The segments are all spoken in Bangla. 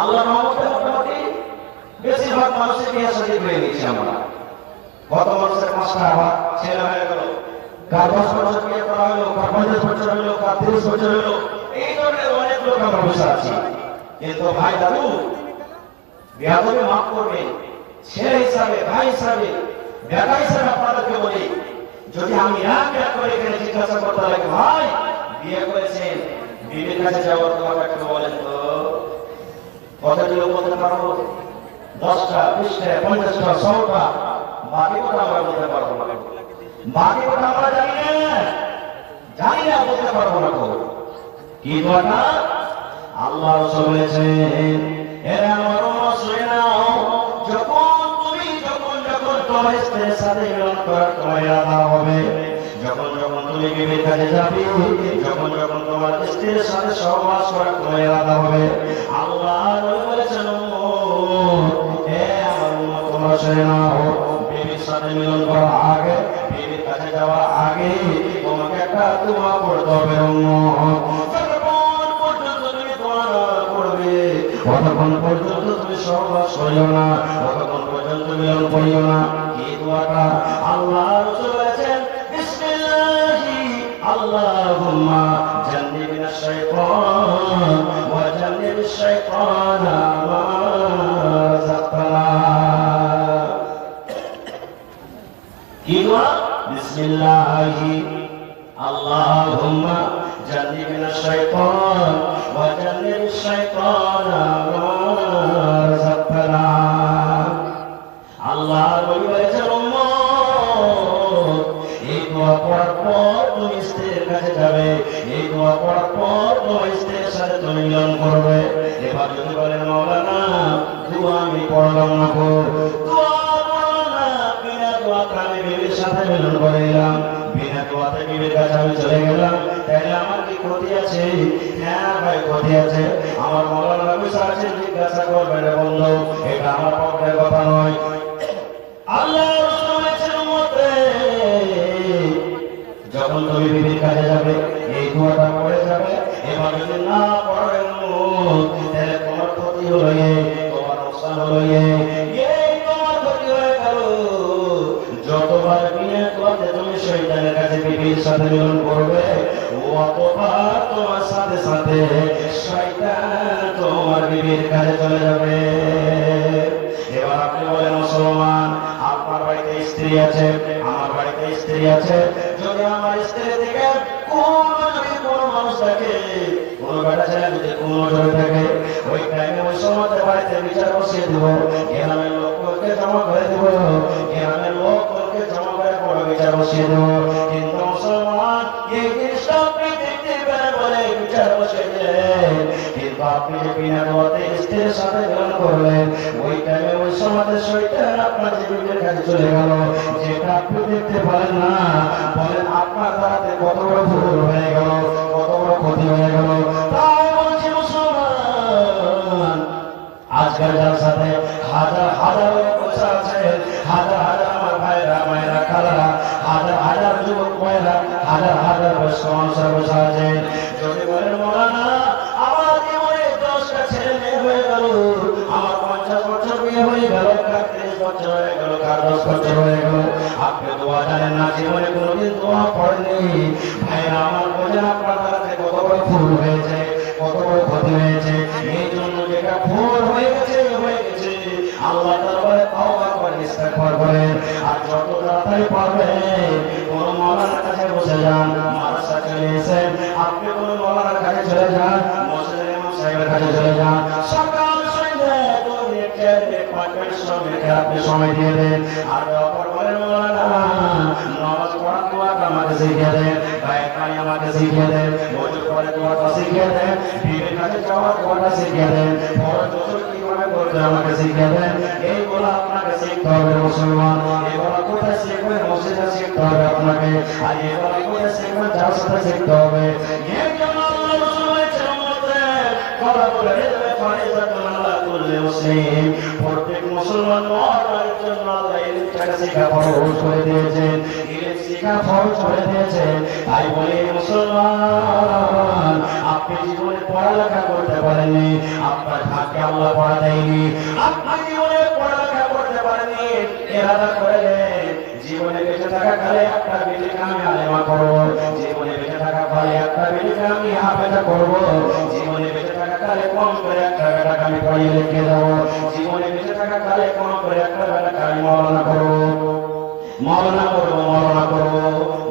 আল্লাহ রহমতে মোটামুটি বেশিরভাগ মানুষের বিয়ে শাদী করে নিয়েছি আমরা। কত মানুষের 5টা আবার ছেলে হয়ে গেল, কার 10 বছর বিয়ে করা হলো, কার 50 বছর হলো, কার 30 বছর হলো, এই ধরনের অনেক লোক আমরা বসে আছি। কিন্তু ভাই দাদু বিয়াদবে মাফ করবে, ছেলে হিসাবে, ভাই হিসাবে, বেটা হিসাবে আপনাদেরকে বলি, যদি আমি এক করে এখানে জিজ্ঞাসা করতে লাগে, ভাই বিয়ে করেছেন, বিবির কাছে যাওয়ার তোমার একটু বলেন তো কতগুলো বলতে পারবো? 10টা, 20টা, 50টা, 100টা, বাকি কথা আমরা বলতে পারবো না। বাকি কথা আমরা জানি না, বলতে পারবো না। তো কি কথা আল্লাহ রাসূল বলেছেন, এরা আমার উম্মত শুনে নাও, যখন তোমার স্ত্রীর সাথে মিলন করার তোমার ইরাদা হবে, যখন তুমি বিবির কাছে যাবে, যখন তোমার স্ত্রীর সাথে সহবাস করার তোমার ইরাদা হবে, আল্লাহ বলেছেন হে আমার উম্মত তোমরা শুনে নাও, বিবির সাথে মিলন করার আগে, বিবির কাছে যাওয়ার আগে তোমাকে একটা দোয়া পড়তে হবে। কতক্ষণ পর্যন্ত তুমি সহবাস করিও না, কতক্ষণ পর্যন্ত মিলন করিও না। এই দোয়াটা আল্লাহ রাসূল বলেছেন, বিসমিল্লাহি আল্লাহুম্মা জান্নিবিনাশ শাইতান ওয়া জান্নিবিশ শাইতানা মা রাযাকতানা। কি দোয়া? বিসমিল্লাহি আল্লাহুম্মা জান্নিবিনাশ শাইতান ওয়া জান্নিবিশ শাইতানা মা রাযাকতানা। আল্লাহ নবী বলেছেন, উম্মত এই দোয়া পড়ার পর তুমি স্ত্রীর কাছে যাবে, এই দোয়া পড়ার পর তোমার স্ত্রীর সাথে তুমি মিলন করবে। এবার যদি বলেন মাওলানা দোয়া আমি পড়লাম না গো, দোয়া পড়লাম না, বিনা দোয়াতে আমি বিবির সাথে মিলন করে এলাম, বিনা দোয়াতে বিবির কাছে আমি চলে গেলাম, তাহলে আমার কি ক্ষতি আছে? হ্যাঁ ভাই ক্ষতি আছে। আমার মাওলানা নবী সাহেব জিজ্ঞাসা করবেন, বন্ধু এটা আমার পক্ষের কথা নয়। আল্লাহ রাসূল বলেছেন, উম্মতে যখন তুমি বিবির কাছে যাবে এই দোয়াটা পড়ে যাবে, এবার যদি না পড়েন তাহলে তোমার ক্ষতি হলো, তোমার নোকসান হলো, তোমার ক্ষতি হয়ে গেল। যতবার বিয়ে করতে তুমি শয়তানের কাছে বিবির সাথে মিলন করবে, অতবার তোমার সাথে সাথে শয়তান তোমার বিবির কাছে চলে যাবে। এবার আপনি বলেন মুসলমান, আপনার বাড়িতে স্ত্রী আছে, আমার বাড়িতে স্ত্রী আছে, যদি আমার স্ত্রী থেকে কোন মানুষ থাকে, কোন বেটা ছেলে যদি কোন জড়ে থাকে, ওই টাইমে ওই সময় বাড়িতে বিচার বসিয়ে দেব, গ্রামের লোককে জমা করে দেব, গ্রামের লোককে জমা করে বড় বিচার বসিয়ে দেব। কিন্তু মুসলমান এই জিনিসটা আপনি দেখতে পেলেন বলে বিচার বসিয়ে দিলেন, কিন্তু আপনি যে বিনা দোয়াতে স্ত্রীর সাথে মিলন করলেন, ওই টাইমে ওই সমাজের শয়তান আপনার জীবনের কাছে চলে গেল, যেটা আপনি দেখতে পারেন না। বলেন আপনার দ্বারাতে কত বড় ভুল হয়ে গেল, কত বড় ক্ষতি হয়ে গেল। তাই বলছি মুসলমান, আজকাল যার সাথে হাজার হাজার লোক বসে আছে, হাজার হাজার আমার ভাইরা মায়েরা খালারা, হাজার হাজার যুবক মায়েরা, হাজার হাজার বয়স্ক মানুষরা বসে আছে, যদি বলেন মাওলানা আমার জীবনে 10টা ছেলে মেয়ে হয়ে গেল, আমার 50 বছর বিয়ে হয়ে গেল, 30 বছর হয়ে গেল, 10 বছর হয়ে গেল, আপনি দোয়া জানেন না, জীবনে কোনোদিন দোয়া পড়েননি, ভাইরা আমার বোঝেন আপনার দ্বারাতে কত বড় ভুল হয়েছে, কত বড় ক্ষতি হয়েছে। এই জন্য যেটা ভুল হয়ে গেছে আল্লাহ দরবারে তওবা করে ইস্তেগফার করেন, আর যত তাড়াতাড়ি পারবেন কোন মাওলানার কাছে বসে যান, মাদ্রাসা চলে এসেন, আপনি কোন মাওলানার কাছে চলে যান, মসজিদের ইমাম সাহেবের কাছে চলে যান, সকাল সন্ধ্যা আপনি সময় দিয়ে দেন। আর অপর বলেন মাওলানা নামাজ পড়ার দোয়াটা আমাকে শিখিয়ে দেন, গায়ে পানি আমাকে শিখিয়ে দেন, ওযু করে দোয়াটা শিখিয়ে দেন, বিবির কাছে যাওয়ার দোয়াটা শিখিয়ে দেন, ফরজ ওযু কিভাবে করতে আমাকে শিখিয়ে দেন। এইগুলো আপনাকে শিখতে হবে মুসলমান। এগুলো কোথায় শিখবেন? মসজিদে শিখতে হবে আপনাকে। আর এগুলো কোথায় শিখবেন? যার সাথে শিখতে হবে। এই জন্য আল্লাহ রাসূল বলেছেন, উম্মতের কথা বলে রেজবে ফারিজাতুন আলা কুল্লি মুসলিম, প্রত্যেক মুসলমান নরের জন্য আল্লাহ ইলমটাকে শিখা ফরজ করে দিয়েছেন। ইলম শিক্ষা ফরজ করে দিয়েছে। তাই বলে মুসলমান, আপনি জীবনে পড়ালেখা করতে পারেননি, আপনার ভাগ্যে আল্লাহ পড়া দেয়নি, আপনি জীবনে পড়ালেখা করতে পারেননি, ইরাদা করলেন জীবনে বেঁচে থাকা কালে একটা বেটিকে আমি আলেমা করবো, জীবনে বেঁচে থাকা কালে একটা বেটিকে আমি হাফেজা করবো, জীবনে বেঁচে থাকা কালে কম করে একটা বেটাকে আমি পড়িয়ে লিখে যাবো, জীবনে বেঁচে থাকা কালে কম করে একটা বেটাকে আমি মরনা করবো, মরনা করবো, মরনা করবো।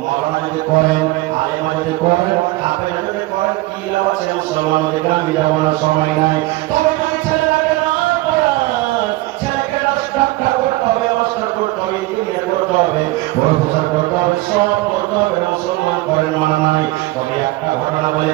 মরনা যদি করেন, আলেমা যদি করেন, হাফেজা যদি করেন, কি লাভ আছে? মুসলমান ওদিকে আমি যাবো না, সময় নাই। তবে যদি ছেলেটাকে না পড়ান, ছেলেকে ডাক্তার করতে হবে, মাস্টার করতে হবে, ইঞ্জিনিয়ার করতে হবে, প্রফেসর করতে হবে, সব করতে হবে, মুসলমান করেন মানা নাই। তবে একটা ঘটনা বলে